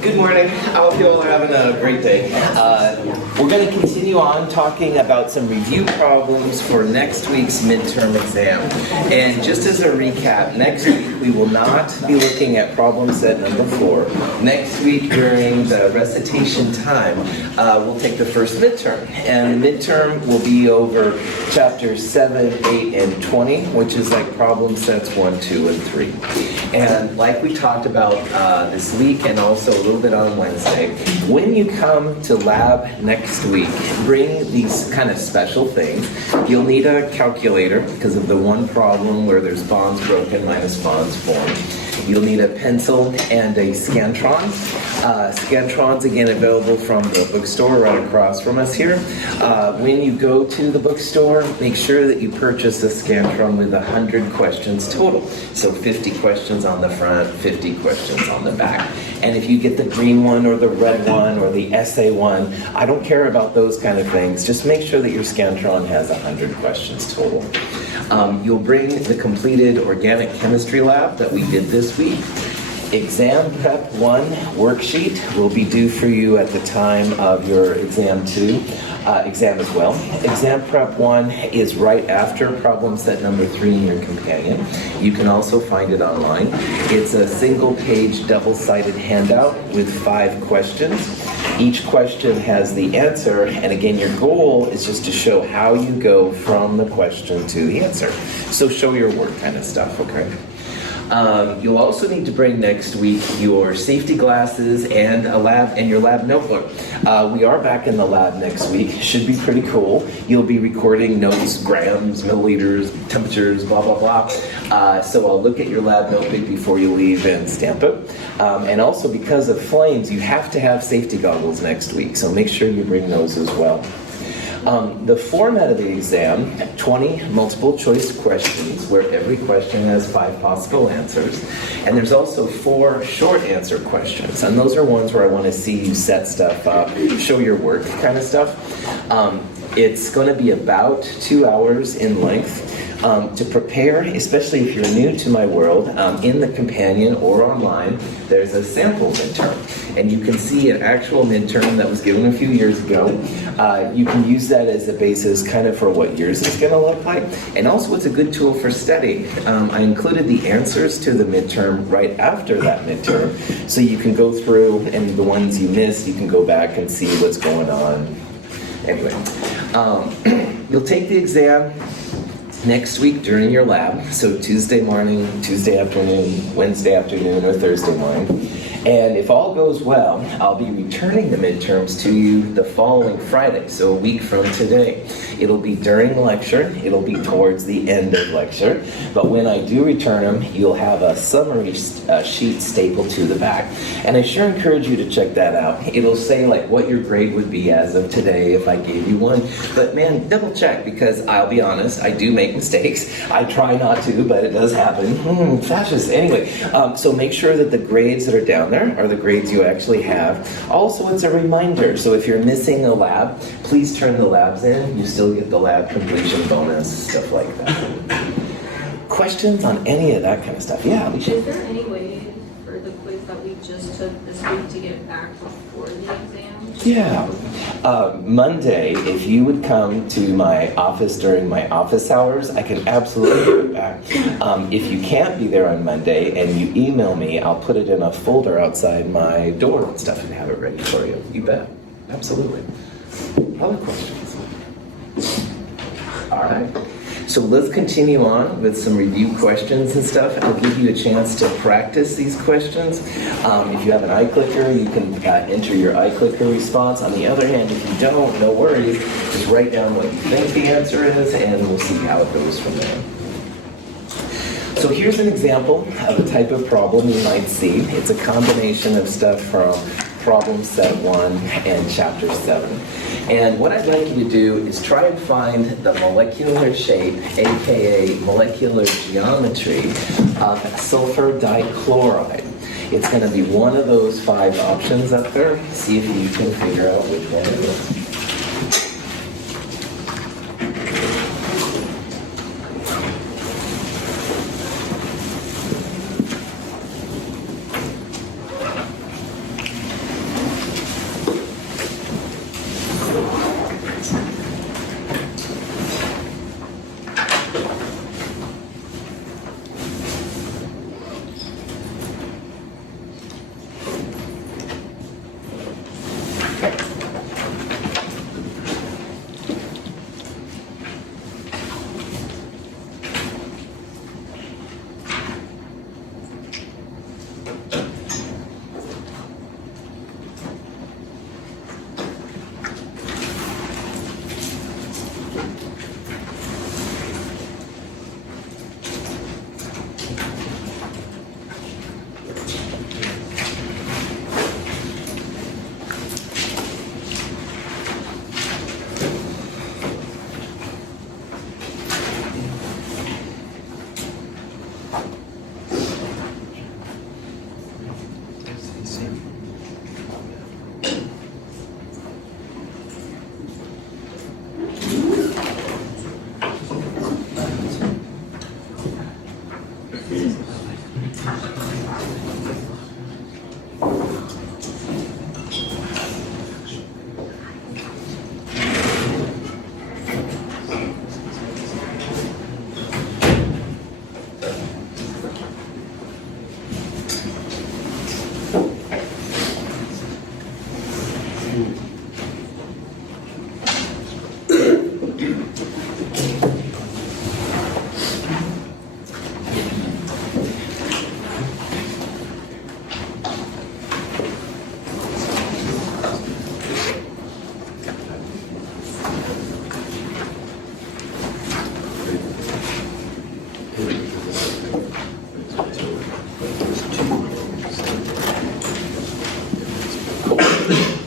Good morning. I hope you all are having a great day. We're going to continue on talking about some review problems for next week's midterm exam. And just as a recap, next week we will not be looking at problem set number 4. Next week during the recitation time, we'll take the first midterm. And the midterm will be over chapters 7, 8, and 20, which is like problem sets 1, 2, and 3. And like we talked about this week and also a little bit on Wednesday, when you come to lab next week, bring these kind of special things. You'll need a calculator because of the one problem where there's bonds broken minus bonds formed. You'll need a pencil and a Scantron. Scantron's again available from the bookstore right across from us here. When you go to the bookstore, make sure that you purchase a Scantron with 100 questions total. So 50 questions on the front, 50 questions on the back. And if you get the green one or the red one or the essay one, I don't care about those kind of things. Just make sure that your Scantron has 100 questions total. You'll bring the completed organic chemistry lab that we did this week. Exam Prep 1 worksheet will be due for you at the time of your Exam 2 exam as well. Exam Prep 1 is right after problem set number 3 in your companion. You can also find it online. It's a single-page, double-sided handout with 5 questions. Each question has the answer, and again, your goal is just to show how you go from the question to the answer. So show your work kind of stuff, okay? You'll also need to bring next week your safety glasses and your lab notebook. We are back in the lab next week. Should be pretty cool. You'll be recording notes, grams, milliliters, temperatures, blah, blah, blah. So I'll look at your lab notebook before you leave and stamp it. And also because of flames, you have to have safety goggles next week. So make sure you bring those as well. The format of the exam, 20 multiple choice questions where every question has 5 possible answers. And there's also 4 short answer questions. And those are ones where I want to see you set stuff up, show your work kind of stuff. It's going to be about 2 hours in length. To prepare, especially if you're new to my world, in the companion or online, there's a sample midterm. And you can see an actual midterm that was given a few years ago. You can use that as a basis kind of for what yours is going to look like. And also it's a good tool for study. I included the answers to the midterm right after that midterm. So you can go through, and the ones you missed, you can go back and see what's going on. Anyway, you'll take the exam next week during your lab, so Tuesday morning, Tuesday afternoon, Wednesday afternoon, or Thursday morning. And if all goes well, I'll be returning the midterms to you the following Friday, so a week from today. It'll be during lecture, it'll be towards the end of lecture, but when I do return them, you'll have a summary sheet stapled to the back. And I sure encourage you to check that out. It'll say like what your grade would be as of today if I gave you one. But man, double check, because I'll be honest, I do make mistakes. I try not to, but it does happen. Fascist. Anyway, so make sure that the grades that are down there are the grades you actually have. Also, it's a reminder, so if you're missing a lab, please turn the labs in. You still get the lab completion bonus, stuff like that. Questions on any of that kind of stuff? Yeah, Alicia? Is there any way for the quiz that we just took this week to get it back before the exam? Yeah. Monday, if you would come to my office during my office hours, I can absolutely put it back. If you can't be there on Monday and you email me, I'll put it in a folder outside my door and stuff and have it ready for you. You bet. Absolutely. Other questions? All right. So let's continue on with some review questions and stuff. I'll give you a chance to practice these questions. If you have an iClicker, you can enter your iClicker response. On the other hand, if you don't, no worries. Just write down what you think the answer is, and we'll see how it goes from there. So here's an example of a type of problem you might see. It's a combination of stuff from problem set 1 and chapter 7. And what I'd like you to do is try and find the molecular shape, aka molecular geometry, of sulfur dichloride. It's going to be one of those 5 options up there. See if you can figure out which one it is.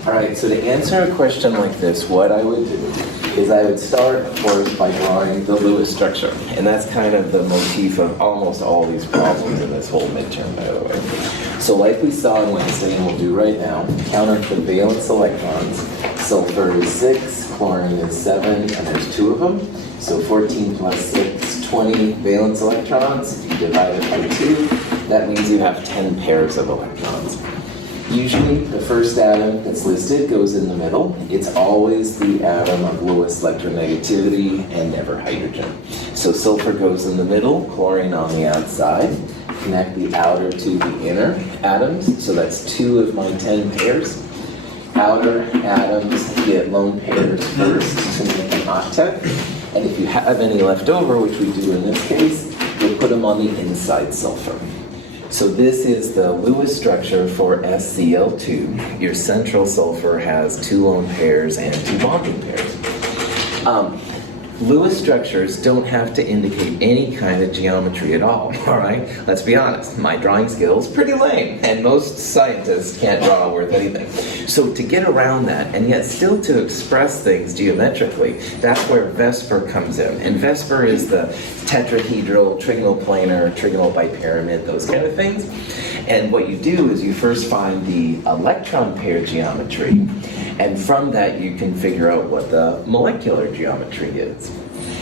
All right, so to answer a question like this, what I would do is I would start, of course, by drawing the Lewis structure. And that's kind of the motif of almost all these problems in this whole midterm, by the way. So like we saw on Wednesday, and we'll do right now, count up the valence electrons. Sulfur is 6, chlorine is 7, and there's 2 of them. So 14 plus 6, 20 valence electrons. If you divide it by 2, that means you have 10 pairs of electrons. Usually, the first atom that's listed goes in the middle. It's always the atom of lowest electronegativity and never hydrogen. So sulfur goes in the middle, chlorine on the outside. Connect the outer to the inner atoms. So that's 2 of my 10 pairs. Outer atoms get lone pairs first to make an octet. And if you have any left over, which we do in this case, we'll put them on the inside sulfur. So this is the Lewis structure for SCl2. Your central sulfur has 2 lone pairs and 2 bonding pairs. Lewis structures don't have to indicate any kind of geometry at all right? Let's be honest, my drawing skills pretty lame, and most scientists can't draw worth anything. So to get around that, and yet still to express things geometrically, that's where VSEPR comes in. And VSEPR is the tetrahedral, trigonal planar, trigonal bipyramid, those kind of things. And what you do is you first find the electron pair geometry, and from that you can figure out what the molecular geometry is.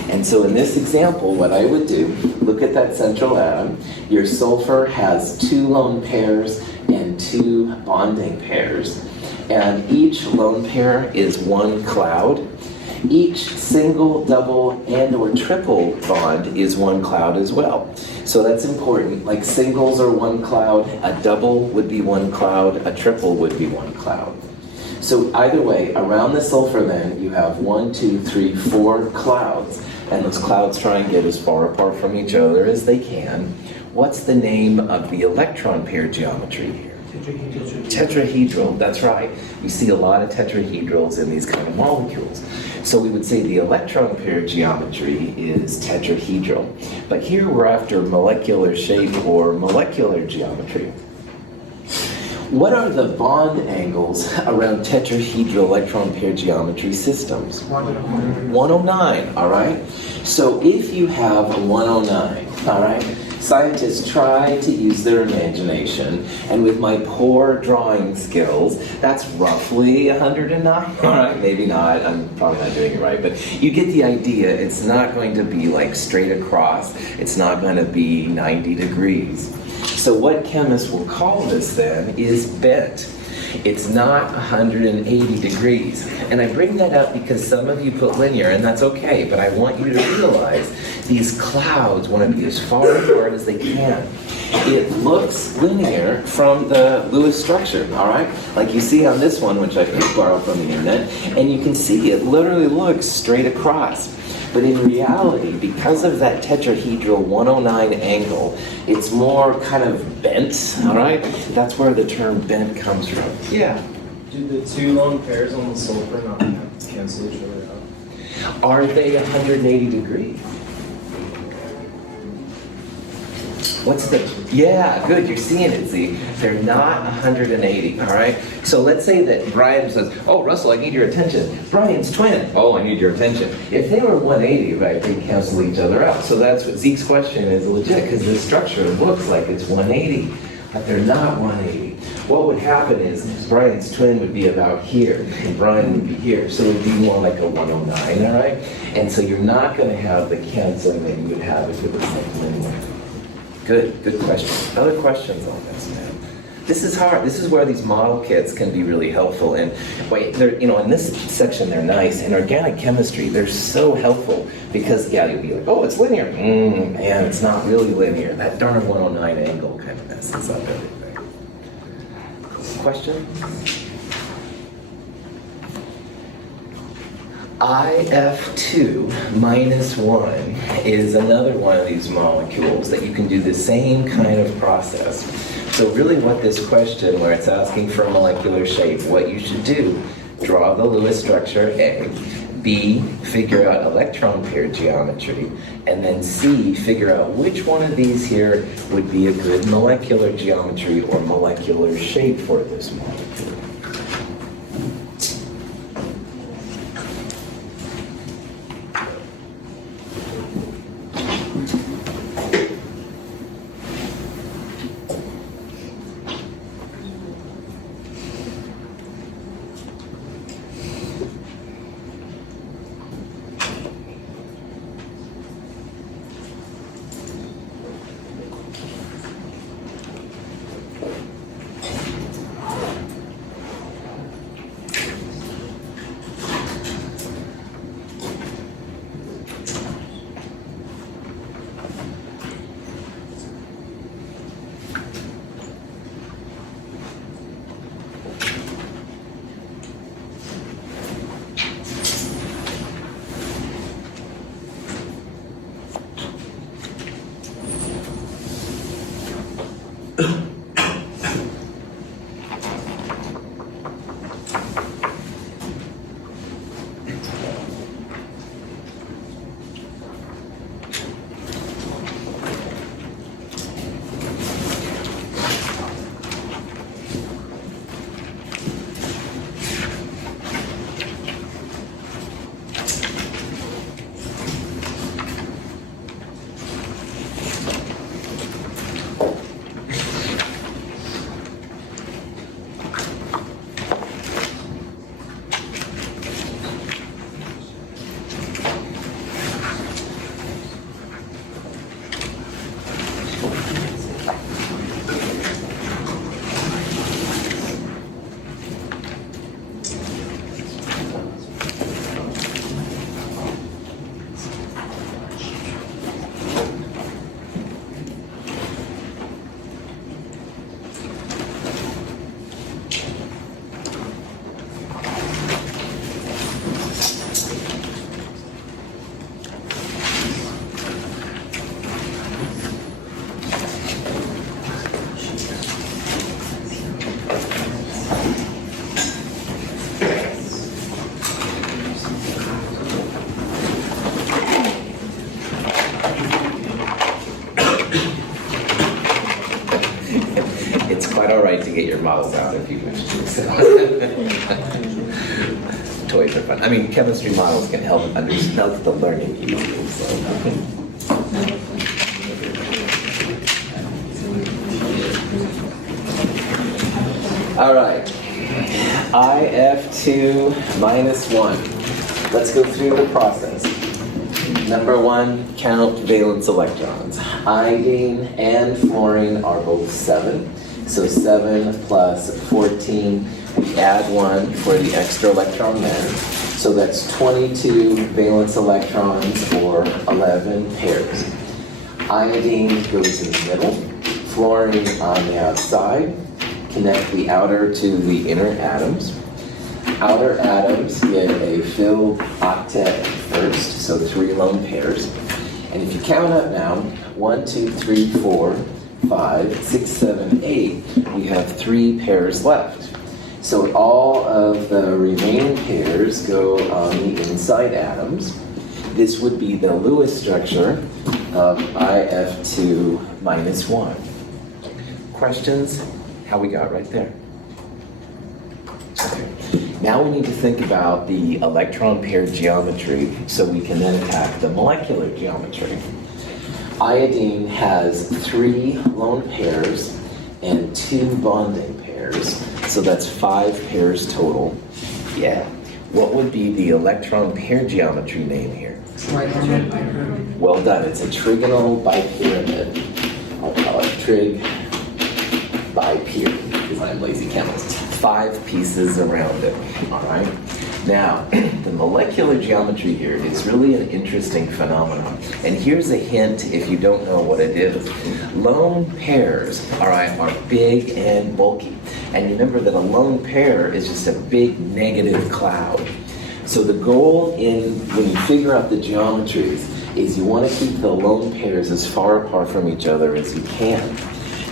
And so in this example, what I would do, look at that central atom. Your sulfur has 2 lone pairs and 2 bonding pairs. And each lone pair is 1 cloud. Each single, double, and or triple bond is 1 cloud as well. So that's important. Like singles are 1 cloud, a double would be 1 cloud, a triple would be 1 cloud. So either way, around the sulfur then, you have 1, 2, 3, 4 clouds. And those clouds try and get as far apart from each other as they can. What's the name of the electron pair geometry here? Tetrahedral, that's right. You see a lot of tetrahedrals in these kind of molecules. So we would say the electron pair geometry is tetrahedral. But here we're after molecular shape or molecular geometry. What are the bond angles around tetrahedral electron pair geometry systems? 109, all right? So if you have a 109, all right, scientists try to use their imagination, and with my poor drawing skills, that's roughly 109. All right, maybe not, I'm probably not doing it right, but you get the idea. It's not going to be like straight across. It's not going to be 90 degrees. So what chemists will call this then is bent. It's not 180 degrees. And I bring that up because some of you put linear, and that's okay, but I want you to realize these clouds want to be as far apart as they can. It looks linear from the Lewis structure, all right? Like you see on this one, which I borrowed from the internet, and you can see it literally looks straight across. But in reality, because of that tetrahedral 109 angle, it's more kind of bent, all right? That's where the term bent comes from. Yeah? Do the 2 lone pairs on the sulfur not cancel each other out? Are they 180 degrees? What's the, yeah, good, you're seeing it, see? They're not 180, all right? So let's say that Brian says, oh, Russell, I need your attention. Brian's twin. Oh, I need your attention. If they were 180, right, they cancel each other out. So that's what Zeke's question is legit, because the structure looks like it's 180, but they're not 180. What would happen is Brian's twin would be about here, and Brian would be here. So it would be more like a 109, all right? And so you're not going to have the canceling that you would have if it was like linear. Good question. Other questions on this, man? This is hard. This is where these model kits can be really helpful. And wait, they're, you know, in this section they're nice. In organic chemistry, they're so helpful because, yeah, you'll be like, oh, it's linear. Man, it's not really linear. That darn 109 angle kind of messes up everything. Question? IF2 minus 1 is another one of these molecules that you can do the same kind of process. So really what this question, where it's asking for molecular shape, what you should do, draw the Lewis structure, A. B, figure out electron pair geometry. And then C, figure out which one of these here would be a good molecular geometry or molecular shape for this molecule. So toys are fun. I mean, chemistry models can help understand the learning easily. So. All right, IF2 minus 1. Let's go through the process. Number 1, count valence electrons. Iodine and fluorine are both 7. So 7 plus 14, we add 1 for the extra electron there. So that's 22 valence electrons, or 11 pairs. Iodine goes in the middle, fluorine on the outside. Connect the outer to the inner atoms. Outer atoms get a filled octet first, so 3 lone pairs. And if you count up now, 1, 2, 3, 4, 5, 6, 7, 8, we have 3 pairs left. So all of the remaining pairs go on the inside atoms. This would be the Lewis structure of IF2 minus 1. Questions? How we got right there? Okay. Now we need to think about the electron pair geometry so we can then attack the molecular geometry. Iodine has 3 lone pairs and 2 bonding pairs, so that's 5 pairs total. Yeah. What would be the electron pair geometry name here? Well done. It's a trigonal bipyramid. I'll call it trig bipyramid because I'm lazy chemist. 5 pieces around it. All right. Now, the molecular geometry here is really an interesting phenomenon. And here's a hint if you don't know what it is. Lone pairs, all right, are big and bulky. And remember that a lone pair is just a big negative cloud. So the goal when you figure out the geometries is you want to keep the lone pairs as far apart from each other as you can.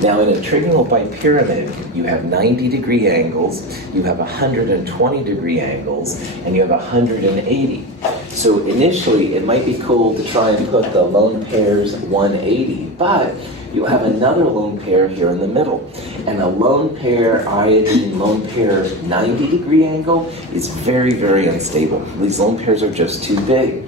Now, in a trigonal bipyramid, you have 90-degree angles, you have 120-degree angles, and you have 180. So initially, it might be cool to try and put the lone pairs 180, but you'll have another lone pair here in the middle. And a lone pair iodine lone pair 90-degree angle is very, very unstable. These lone pairs are just too big.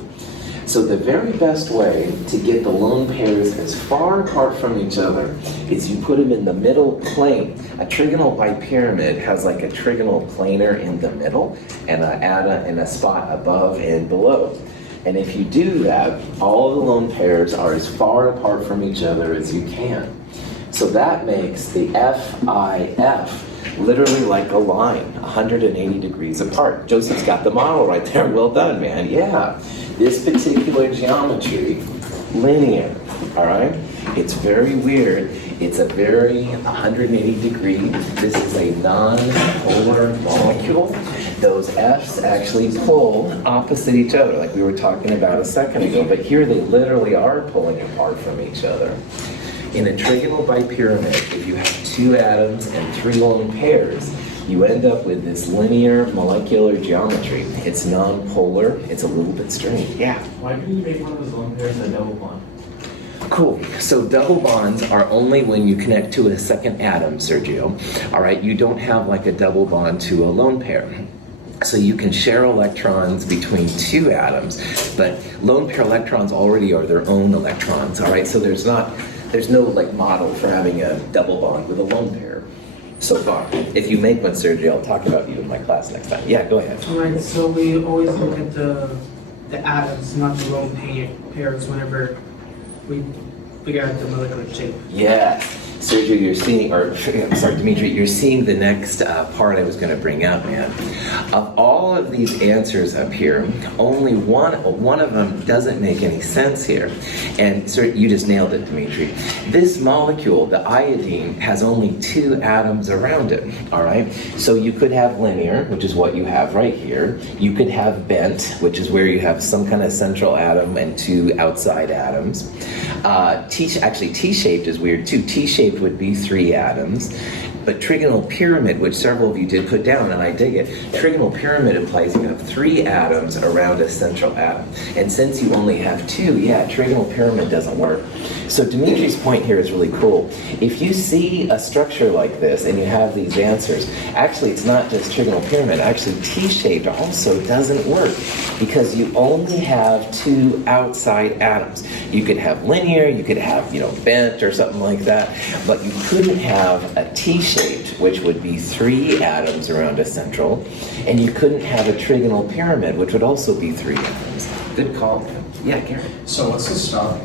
So the very best way to get the lone pairs as far apart from each other is you put them in the middle plane. A trigonal bipyramid has like a trigonal planar in the middle and a spot above and below. And if you do that, all of the lone pairs are as far apart from each other as you can. So that makes the FIF literally like a line, 180 degrees apart. Joseph's got the model right there. Well done, man. Yeah. This particular geometry, linear, all right? It's very weird. It's a very 180 degree. This is a non-polar molecule. Those F's actually pull opposite each other, like we were talking about a second ago. But here they literally are pulling apart from each other. In a trigonal bipyramid, if you have 2 atoms and 3 lone pairs, you end up with this linear molecular geometry. It's non-polar. It's a little bit strange. Yeah? Why didn't you make one of those lone pairs a double bond? Cool. So double bonds are only when you connect to a second atom, Sergio. All right? You don't have like a double bond to a lone pair. So you can share electrons between 2 atoms, but lone pair electrons already are their own electrons. All right? So there's no like model for having a double bond with a lone pair so far. If you make one, Sergio, I'll talk about you in my class next time. Yeah, go ahead. Alright, so we always look at the atoms, not the lone pairs, whenever we figure out the molecular shape. Yeah. Sergio, you're seeing, or I'm sorry, Dimitri, you're seeing the next part I was going to bring up, man. Of all of these answers up here, only one of them doesn't make any sense here. And sir, you just nailed it, Dimitri. This molecule, the iodine, has only 2 atoms around it, all right? So you could have linear, which is what you have right here. You could have bent, which is where you have some kind of central atom and 2 outside atoms. T-shaped is weird too. T-shaped would be 3 atoms. But trigonal pyramid, which several of you did put down, and I dig it, trigonal pyramid implies you have 3 atoms around a central atom. And since you only have 2, yeah, trigonal pyramid doesn't work. So Dimitri's point here is really cool. If you see a structure like this and you have these answers, actually it's not just trigonal pyramid, actually T-shaped also doesn't work because you only have two outside atoms. You could have linear, you could have, bent or something like that, but you couldn't have a T-shaped, which would be three atoms around a central, and you couldn't have a trigonal pyramid, which would also be three atoms. Good call. Yeah, Gary. So what's to stop,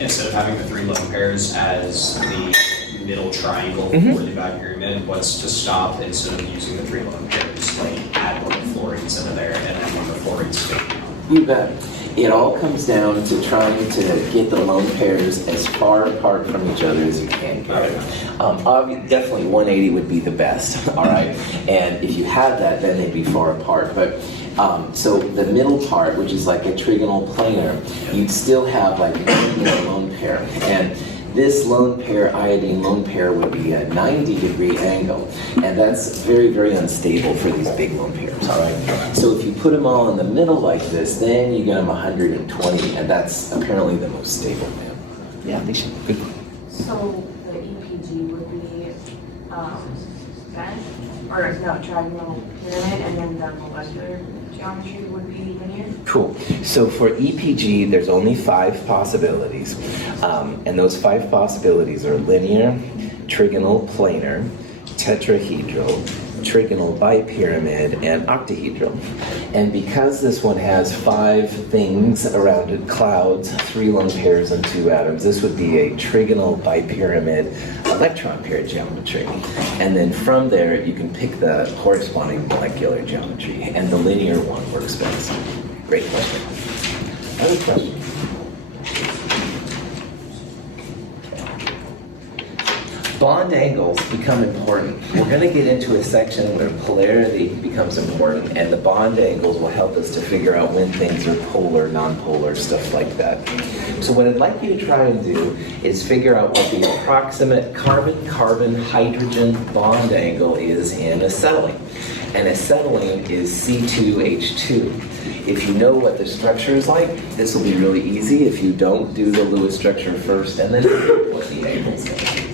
instead of having the three lone pairs as the middle triangle for the bipyramid, what's to stop instead of using the three lone pairs, like add one of the fluorines into there and then one of the fluorines taken out? You bet. It all comes down to trying to get the lone pairs as far apart from each other as you can get. Definitely 180 would be the best, all right? And if you had that, then they'd be far apart. But so the middle part, which is like a trigonal planar, you'd still have like one lone pair. And this lone pair, iodine lone pair, would be a 90-degree angle. And that's very, very unstable for these big lone pairs, all right? So if you put them all in the middle like this, then you get them 120, and that's apparently the most stable. Yeah, they should be good. So the EPG would be bent, or no, trigonal pyramid, and then the molecular geometry would be linear? Cool. So for EPG, there's only 5 possibilities. And those 5 possibilities are linear, trigonal planar, tetrahedral, trigonal bipyramid, and octahedral. And because this one has 5 things around it, clouds, 3 lone pairs, and 2 atoms, this would be a trigonal bipyramid electron pair geometry. And then from there, you can pick the corresponding molecular geometry, and the linear one works best. Great question. Other question? Bond angles become important. We're going to get into a section where polarity becomes important, and the bond angles will help us to figure out when things are polar, non-polar, stuff like that. So what I'd like you to try and do is figure out what the approximate carbon-carbon hydrogen bond angle is in acetylene. And acetylene is C2H2. If you know what the structure is like, this will be really easy. If you don't, do the Lewis structure first, and then what the angle is going to be.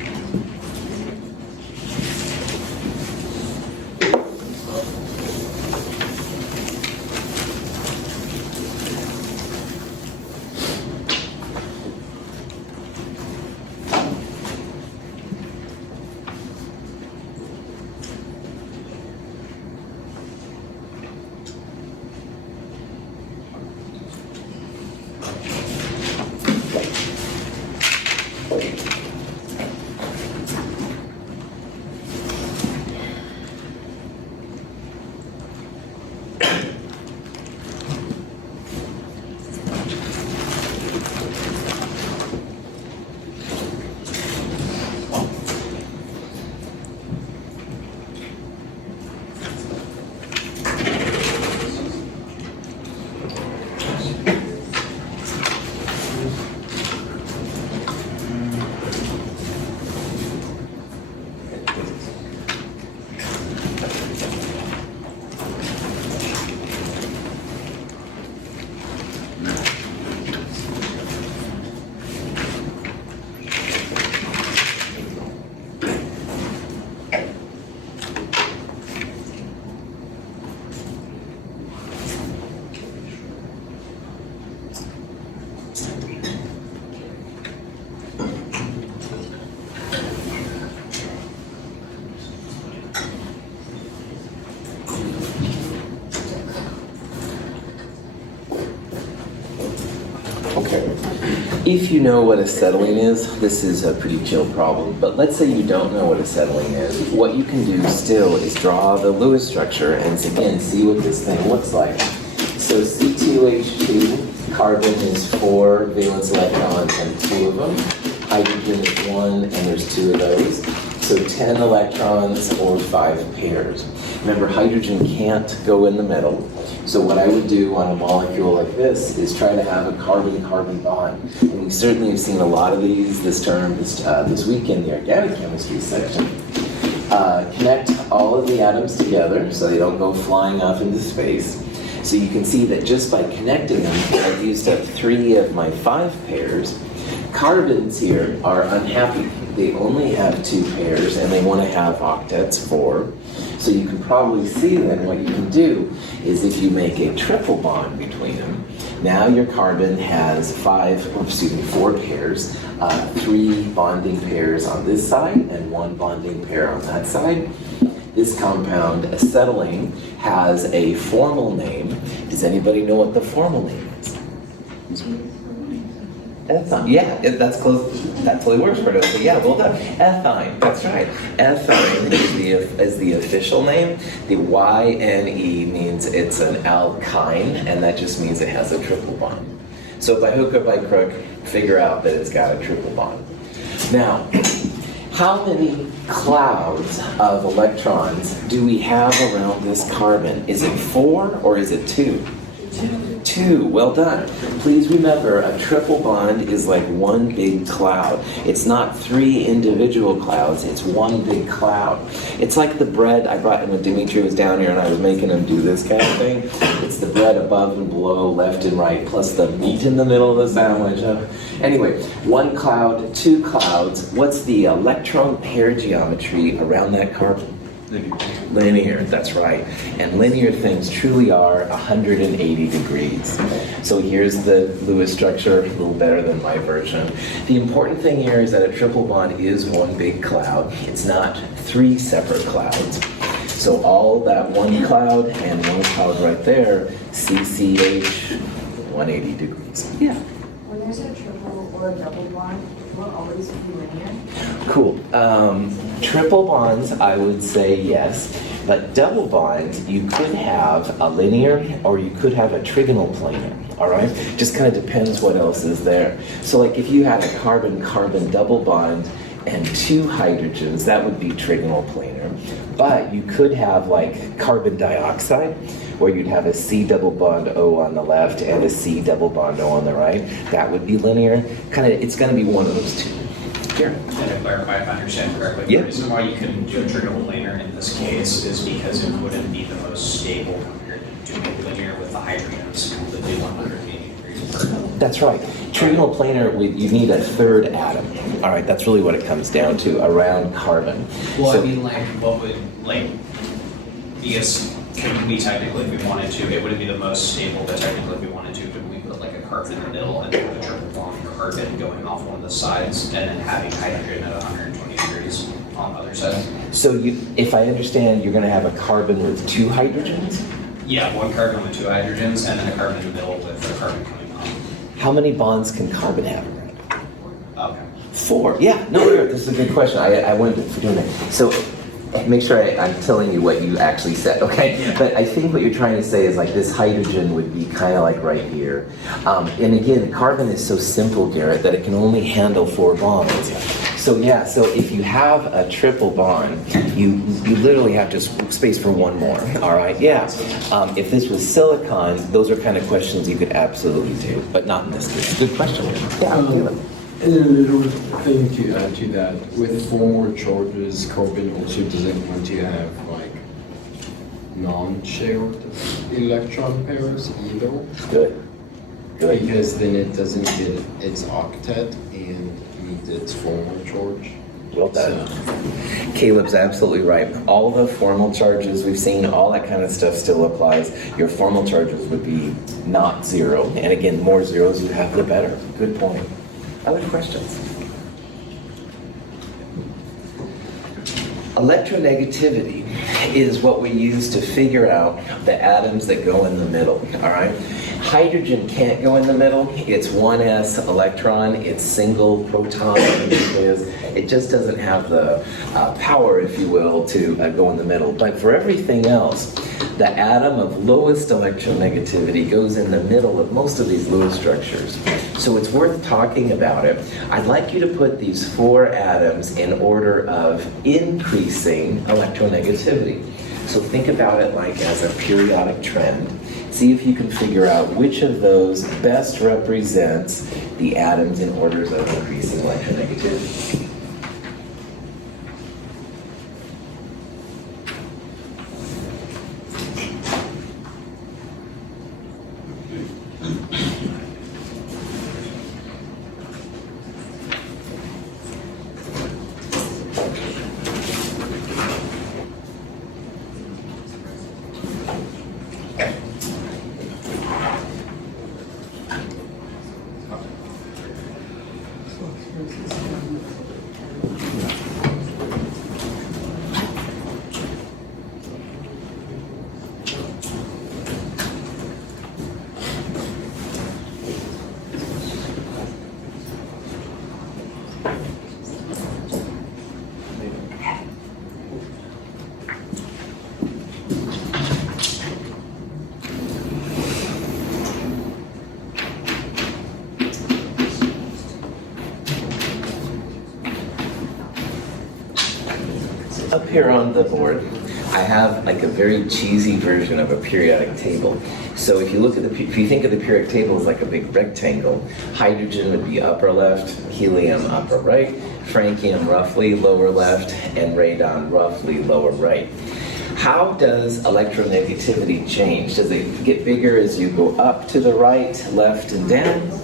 If you know what acetylene is, this is a pretty chill problem, but let's say you don't know what acetylene is. What you can do still is draw the Lewis structure and again see what this thing looks like. So C2H2, carbon is 4 valence electrons and 2 of them. Hydrogen is 1 and there's 2 of those. So 10 electrons or 5 pairs. Remember, hydrogen can't go in the middle. So what I would do on a molecule like this is try to have a carbon-carbon bond. And we certainly have seen a lot of these this term, this week in the organic chemistry section. Connect all of the atoms together so they don't go flying off into space. So you can see that just by connecting them, I've used up 3 of my 5 pairs. Carbons here are unhappy. They only have 2 pairs and they want to have octets 4. So you can probably see then what you can do is if you make a triple bond between them, now your carbon has 4 pairs, 3 bonding pairs on this side and 1 bonding pair on that side. This compound, acetylene, has a formal name. Does anybody know what the formal name is? Ethyne. Yeah, that's close. That totally works for us. So yeah, well done. Ethyne. That's right. Ethyne is the official name. The YNE means it's an alkyne, and that just means it has a triple bond. So by hook or by crook, figure out that it's got a triple bond. Now, how many clouds of electrons do we have around this carbon? Is it 4 or is it 2? 2, well done. Please remember, a triple bond is like one big cloud. It's not 3 individual clouds, it's one big cloud. It's like the bread I brought when Dimitri was down here and I was making him do this kind of thing. It's the bread above and below, left and right, plus the meat in the middle of the sandwich. Anyway, 1 cloud, 2 clouds. What's the electron pair geometry around that carbon? Linear, that's right. And linear things truly are 180 degrees. So here's the Lewis structure, a little better than my version. The important thing here is that a triple bond is one big cloud. It's not 3 separate clouds. So all that 1 cloud and 1 cloud right there, CCH, 180 degrees. Yeah. When there's a triple or a double bond, it will always be linear. Cool. Triple bonds, I would say yes, but double bonds, you could have a linear or you could have a trigonal planar, all right? Just kind of depends what else is there. So like if you had a carbon-carbon double bond and 2 hydrogens, that would be trigonal planar. But you could have like carbon dioxide, where you'd have a C double bond O on the left and a C double bond O on the right. That would be linear. Kind of, it's going to be one of those 2. Sure. And to clarify, if I understand correctly, Yeah. the reason why you couldn't do a trigonal planar in this case is because it wouldn't be the most stable compared to doing linear with the hydrogens completely 180 degrees apart. That's right. Trigonal planar, you need a 3rd atom. All right, that's really what it comes down to around carbon. Well, So- I mean, like, what would, like, because could we technically, if we wanted to, it wouldn't be the most stable, but technically if we wanted to, could we put like a carbon in the middle and then put a triple bond carbon going off one of the sides and then having hydrogen at 120 degrees on the other side? So if I understand, you're going to have a carbon with 2 hydrogens? Yeah, 1 carbon with 2 hydrogens and then a carbon in the middle with a carbon coming off. How many bonds can carbon have around it? Okay. 4. Yeah, no, this is a good question. I wondered for doing that. So make sure I'm telling you what you actually said, okay? Yeah. But I think what you're trying to say is like this hydrogen would be kind of like right here. And again, carbon is so simple, Garrett, that it can only handle 4 bonds. So yeah, so if you have a triple bond, you literally have just space for 1 more, all right? Yeah. If this was silicon, those are kind of questions you could absolutely do, but not in this case. Good question. Yeah, Caleb. And a little thing to add to that, with 4 more charges, carbon also doesn't want to have like non-shared electron pairs either. Good. Good. Because then it doesn't get its octet and needs its 4 more charge. Well done. Caleb's absolutely right. All the formal charges we've seen, all that kind of stuff still applies. Your formal charges would be not 0. And again, more zeros you have, the better. Good point. Other questions? Electronegativity is what we use to figure out the atoms that go in the middle, all right? Hydrogen can't go in the middle. It's 1s electron. It's single proton in the nucleus. It just doesn't have the power, if you will, to go in the middle. But for everything else, the atom of lowest electronegativity goes in the middle of most of these Lewis structures. So it's worth talking about it. I'd like you to put these 4 atoms in order of increasing electronegativity. So think about it like as a periodic trend. See if you can figure out which of those best represents the atoms in orders of increasing electronegativity. here on the board, I have like a very cheesy version of a periodic table. So if you look at if you think of the periodic table as like a big rectangle, hydrogen would be upper left, helium upper right, francium roughly lower left, and radon roughly lower right. How does electronegativity change? Does it get bigger as you go up to the right, left, and down?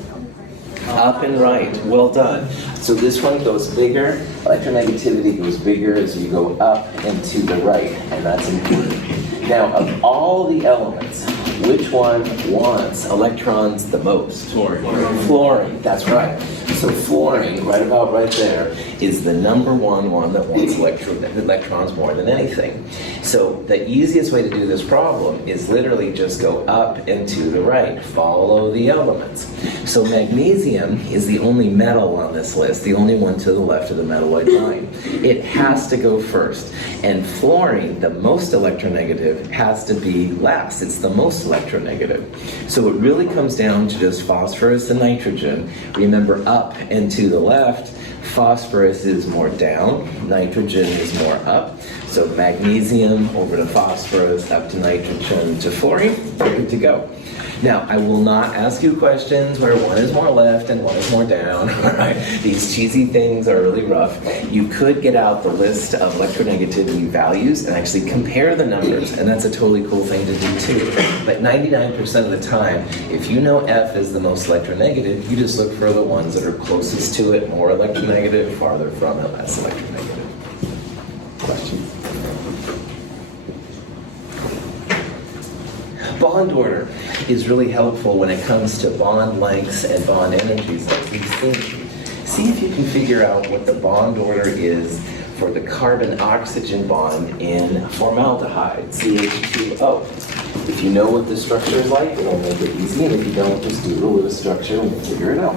Up and right, well done. So this one goes bigger, electronegativity goes bigger as you go up and to the right, and that's important. Now, of all the elements, which one wants electrons the most? Fluorine. Fluorine, that's right. So fluorine, right about right there, is the number one that wants electrons more than anything. So the easiest way to do this problem is literally just go up and to the right, follow the elements. So magnesium is the only metal on this list, the only one to the left of the metalloid line. It has to go first. And fluorine, the most electronegative, has to be last. It's the most electronegative. So it really comes down to just phosphorus and nitrogen. Remember, up and to the left, phosphorus is more down, nitrogen is more up. So magnesium over to phosphorus, up to nitrogen to fluorine, you're good to go. Now, I will not ask you questions where one is more left and one is more down, all right? These cheesy things are really rough. You could get out the list of electronegativity values and actually compare the numbers, and that's a totally cool thing to do too. But 99% of the time, if you know F is the most electronegative, you just look for the ones that are closest to it, more electronegative, farther from it, less electronegative. Questions? Bond order is really helpful when it comes to bond lengths and bond energies like these things. See if you can figure out what the bond order is for the carbon-oxygen bond in formaldehyde, CH2O. If you know what the structure is like, it'll make it easy, and if you don't, just Google the structure and we'll figure it out.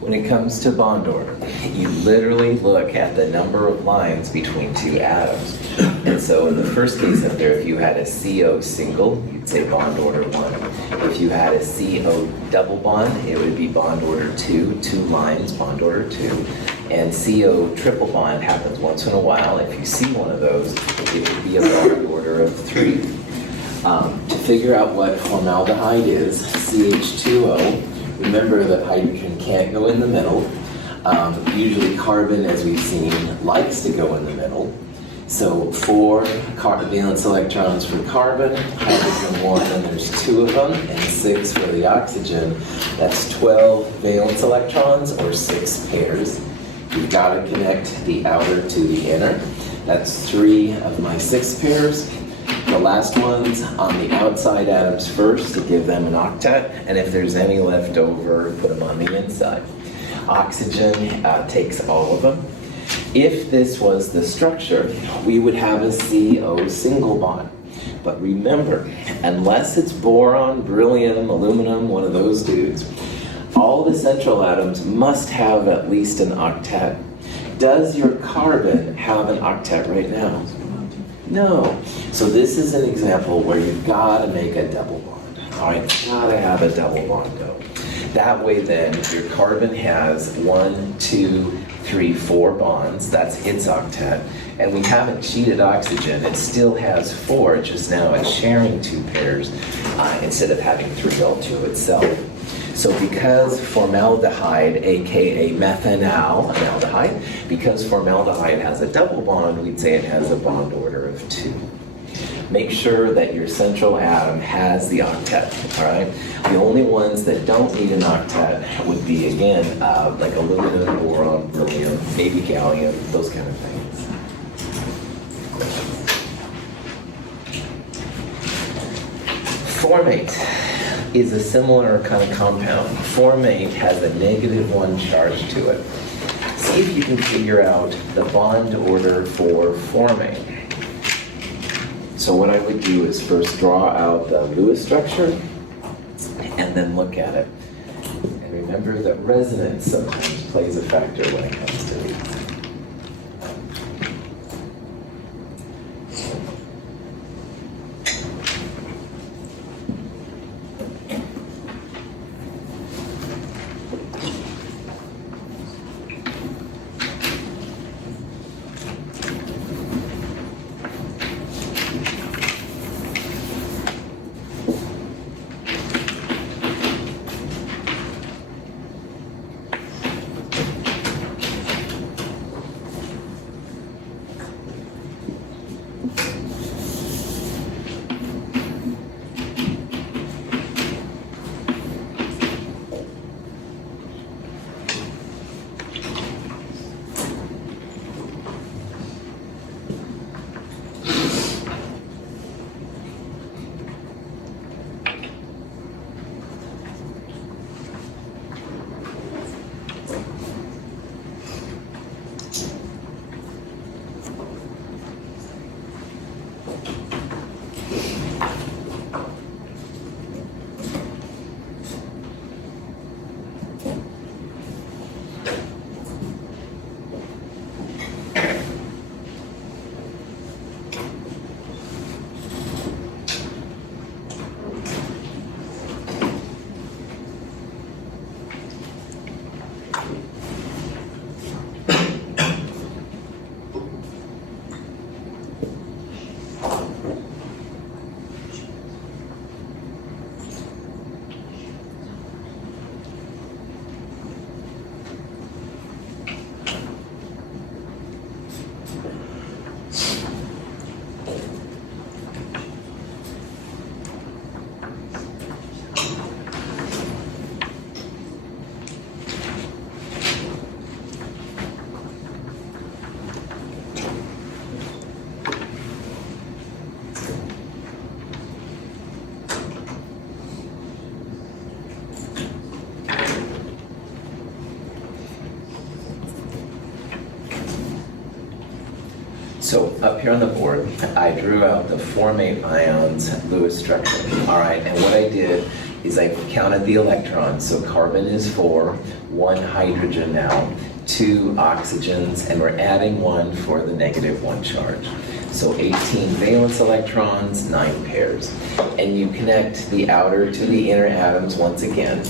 When it comes to bond order, you literally look at the number of lines between two atoms. And so in the first case up there, if you had a CO single, you'd say bond order 1. If you had a CO double bond, it would be bond order 2, 2 lines, bond order 2. And CO triple bond happens once in a while. If you see one of those, it would be a bond order of 3. To figure out what formaldehyde is, CH2O, remember that hydrogen can't go in the middle. Usually carbon, as we've seen, likes to go in the middle. So 4 valence electrons for carbon, hydrogen 1, and there's 2 of them, and 6 for the oxygen. That's 12 valence electrons, or 6 pairs. You've got to connect the outer to the inner. That's 3 of my 6 pairs. The last ones on the outside atoms first to give them an octet, and if there's any left over, put them on the inside. Oxygen takes all of them. If this was the structure, we would have a CO single bond. But remember, unless it's boron, beryllium, aluminum, one of those dudes, all the central atoms must have at least an octet. Does your carbon have an octet right now? No. So this is an example where you've got to make a double bond. All right, got to have a double bond go. That way then, your carbon has 1, 2, 3, 4 bonds. That's its octet. And we haven't cheated oxygen. It still has 4, just now it's sharing 2 pairs instead of having 3L2 itself. So because formaldehyde, aka methanaldehyde, because formaldehyde has a double bond, we'd say it has a bond order of 2. Make sure that your central atom has the octet, all right? The only ones that don't need an octet would be, again, like aluminum, boron, beryllium, maybe gallium, those kind of things. Formate is a similar kind of compound. Formate has a -1 charge to it. See if you can figure out the bond order for formate. So what I would do is first draw out the Lewis structure and then look at it. And remember that resonance sometimes plays a factor when it comes to these. So up here on the board, I drew out the formate ions Lewis structure. All right, and what I did is I counted the electrons. So carbon is 4, 1 hydrogen now, 2 oxygens, and we're adding 1 for the -1 charge. So 18 valence electrons, 9 pairs. And you connect the outer to the inner atoms once again.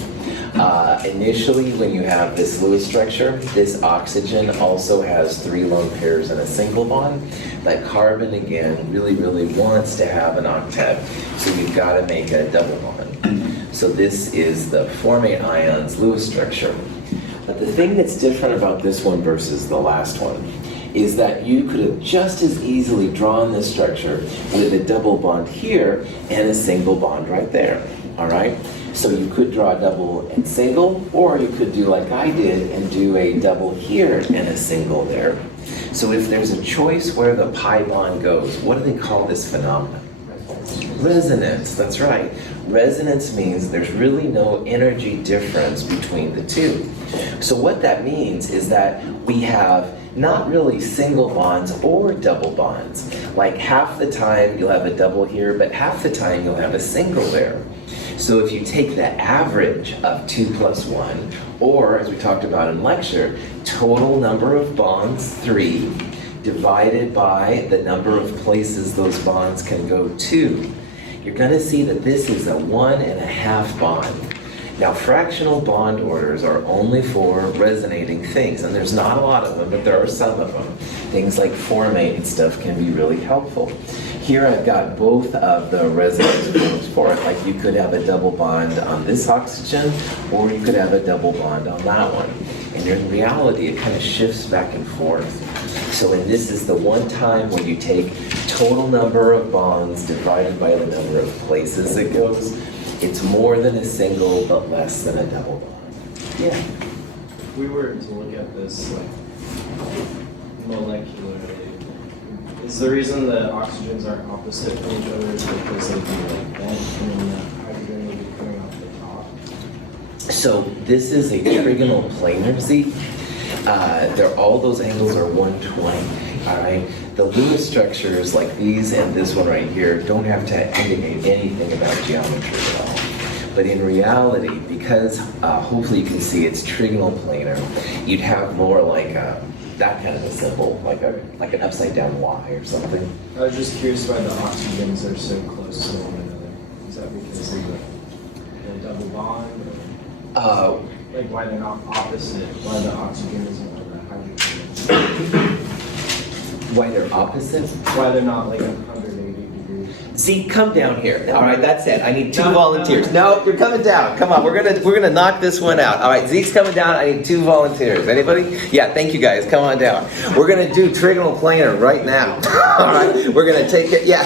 Initially, when you have this Lewis structure, this oxygen also has 3 lone pairs and a single bond. That carbon, again, really, really wants to have an octet, so you've got to make a double bond. So this is the formate ions Lewis structure. But the thing that's different about this one versus the last one is that you could have just as easily drawn this structure with a double bond here and a single bond right there, all right? So you could draw a double and single, or you could do like I did and do a double here and a single there. So if there's a choice where the pi bond goes, what do they call this phenomenon? Resonance, that's right. Resonance means there's really no energy difference between the two. So what that means is that we have not really single bonds or double bonds. Like half the time you'll have a double here, but half the time you'll have a single there. So if you take the average of 2 plus 1, or as we talked about in lecture, total number of bonds, 3, divided by the number of places those bonds can go to, you're going to see that this is a 1.5 bond. Now, fractional bond orders are only for resonating things, and there's not a lot of them, but there are some of them. Things like Formate and stuff can be really helpful. Here I've got both of the resonance forms for it. Like you could have a double bond on this oxygen, or you could have a double bond on that one. And in reality, it kind of shifts back and forth. So and this is the one time when you take total number of bonds divided by the number of places it goes. It's more than a single, but less than a double bond. Yeah. If we were to look at this like molecularly, is the reason that oxygens are opposite from each other is because they'd be like bent and then the hydrogen would be coming off the top? So this is a trigonal planar, Z. All those angles are 120. All right. The Lewis structures like these and this one right here don't have to indicate anything about geometry at all. But in reality, because hopefully you can see it's trigonal planar, you'd have more like that kind of a symbol, like an upside down Y or something. I was just curious why the oxygens are so close to one another. Is that because of the double bond? Or like why they're not opposite? Why the oxygen isn't like the hydrogen? Why they're opposite? Why they're not like 180 degrees? Z, come down here. All right, that's it. I need 2 volunteers. No, you're coming down. Come on, we're gonna knock this one out. All right, Zeke's coming down. I need 2 volunteers. Anybody? Yeah, thank you guys. Come on down. We're gonna do trigonal planar right now. All right, we're gonna take it. Yeah,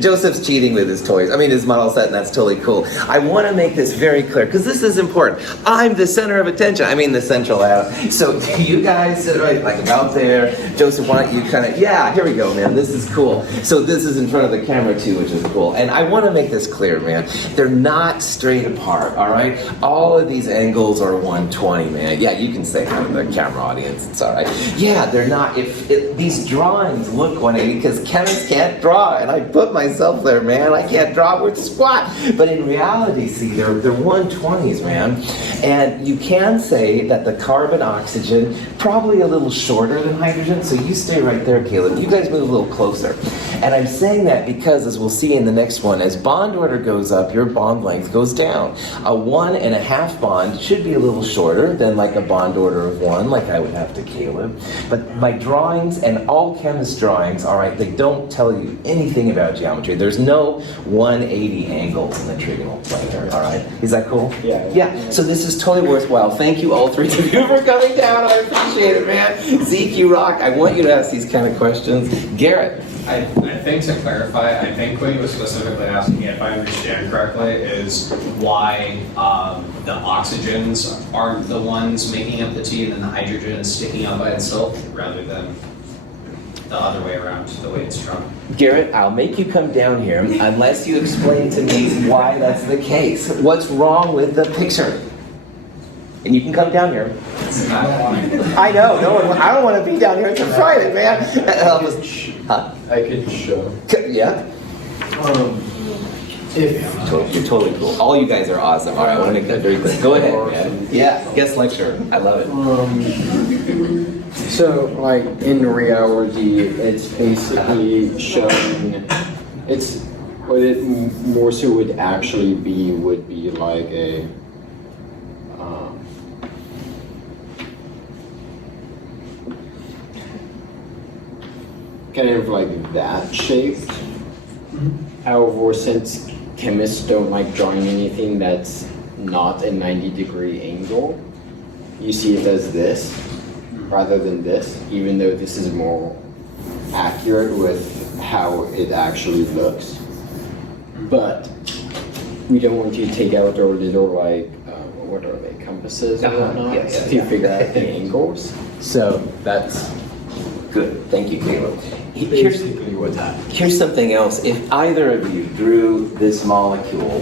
Joseph's cheating with his toys. I mean, his model set, and that's totally cool. I want to make this very clear because this is important. I'm the center of attention. I mean, the central atom. So you guys sit right like about there. Joseph, why don't you kind of? Yeah, here we go, man. This is cool. So this is in front of the camera too, which is cool. And I want to make this clear, man. They're not straight apart, all right? All of these angles are 120, man. Yeah, you can say that to the camera audience. It's all right. Yeah, they're not. If these drawings look 180 because chemists can't draw, and I put myself there, man. I can't draw with squat. But in reality, see, they're 120s, man. And you can say that the carbon-oxygen probably a little shorter than hydrogen. So you stay right there, Caleb. You guys move a little closer. And I'm saying that because, as we'll see in the next one, as bond order goes up, your bond length goes down. A 1.5 bond should be a little shorter than like a bond order of 1, like I would have to Caleb. But my drawings and all chemist drawings, all right, they don't tell you anything about geometry. There's no 180 angles in the trigonal planar, all right? Is that cool? Yeah. Yeah, so this is totally worthwhile. Thank you all 3 of you for coming down. I appreciate it, man. Zeke, you rock. I want you to ask these kind of questions. Garrett. I think to clarify, I think what you were specifically asking, if I understand correctly, is why the oxygens aren't the ones making up the T and then the hydrogen is sticking out by itself rather than the other way around, the way it's drawn. Garrett, I'll make you come down here unless you explain to me why that's the case. What's wrong with the picture? And you can come down here. I know, I don't want to be down here. It's a Friday, man. I could show. Yeah? You're totally cool. All you guys are awesome. All right, I want to make that very clear. Go ahead, man. Yeah, guest lecture. I love it. So, like, in reality, it's basically showing, it's, what it more so would actually be, would be like a, kind of like that shape. However, since chemists don't like drawing anything that's not a 90-degree angle, you see it as this rather than this, even though this is more accurate with how it actually looks. But we don't want to take out our little like, what are they, compasses and whatnot, to figure out the angles. So that's Good. Thank you, Caleb. basically what happened. Here's something else. If either of you drew this molecule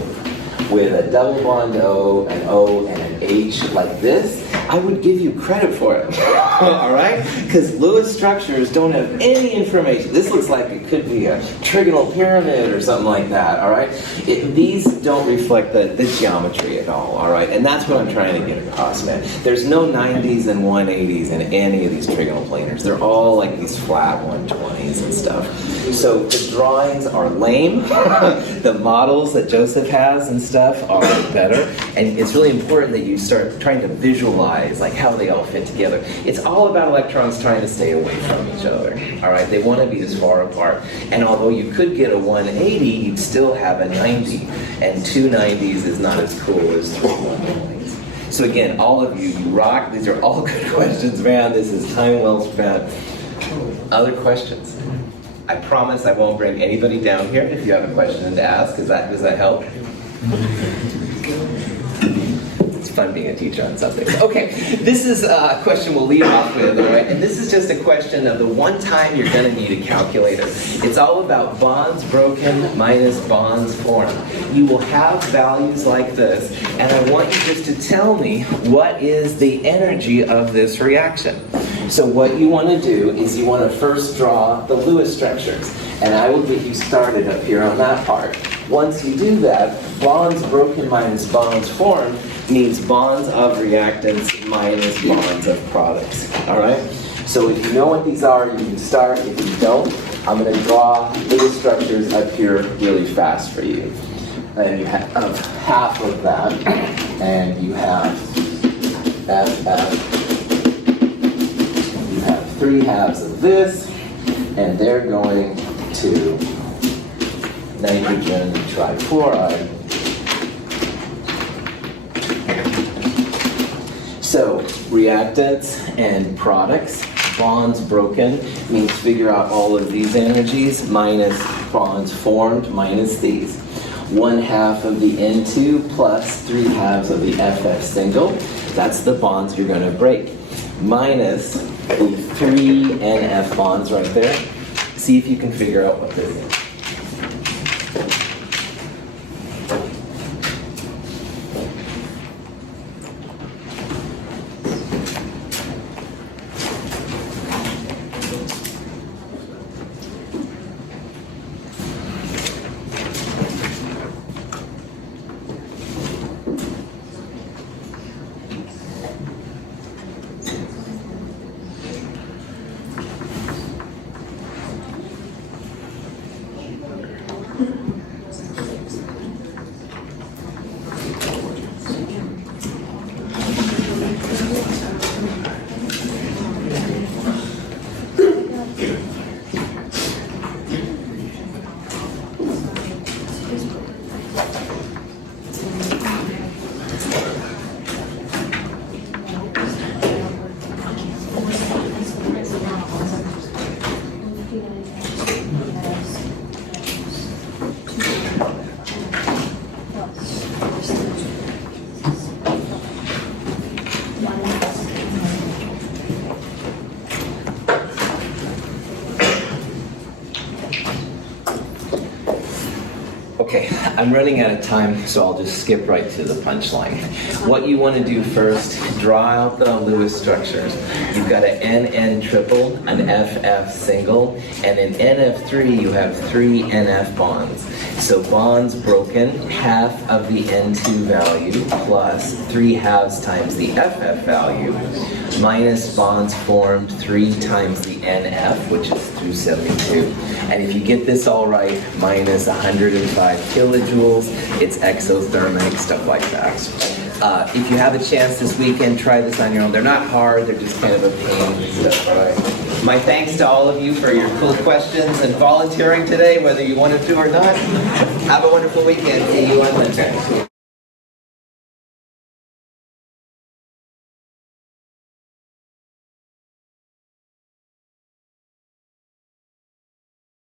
with a double bond O, an O, and an H like this, I would give you credit for it, all right? Because Lewis structures don't have any information. This looks like it could be a trigonal pyramid or something like that, all right? These don't reflect the geometry at all right? And that's what I'm trying to get across, man. There's no 90s and 180s in any of these trigonal planars. They're all like these flat 120s and stuff. So the drawings are lame. The models that Joseph has and stuff are better. And it's really important that you start trying to visualize like how they all fit together. It's all about electrons trying to stay away from each other, all right? They want to be as far apart. And although you could get a 180, you'd still have a 90. And 2 90s is not as cool as 3 120s. So again, all of you, you rock. These are all good questions, man. This is time well spent. Other questions? I promise I won't bring anybody down here if you have a question to ask. Does that help? It's fun being a teacher on Sundays. Okay, this is a question we'll lead off with, all right? And this is just a question of the one time you're going to need a calculator. It's all about bonds broken minus bonds formed. You will have values like this, and I want you just to tell me what is the energy of this reaction. So what you want to do is you want to first draw the Lewis structures, and I will get you started up here on that part. Once you do that, bonds broken minus bonds formed means bonds of reactants minus bonds of products, all right? So if you know what these are, you can start. If you don't, I'm going to draw Lewis structures up here really fast for you. And you have half of that, and you have FF. You have 3 halves of this, and they're going to nitrogen trifluoride. So reactants and products, bonds broken means figure out all of these energies minus bonds formed minus these. 1/2 of the N2 plus 3 halves of the FF single. That's the bonds you're going to break. Minus the 3 NF bonds right there. See if you can figure out what this is. Okay, I'm running out of time, so I'll just skip right to the punchline. What you want to do first, draw out the Lewis structures. You've got an NN triple, an FF single, and in NF3 you have 3 NF bonds. So bonds broken, half of the N2 value plus 3 halves times the FF value, minus bonds formed 3 times the NF, which is 272. And if you get this all right, minus 105 kilojoules, it's exothermic, stuff like that. If you have a chance this weekend, try this on your own. They're not hard, they're just kind of a pain and stuff, all right? My thanks to all of you for your cool questions and volunteering today, whether you wanted to or not. Have a wonderful weekend. See you on Wednesday.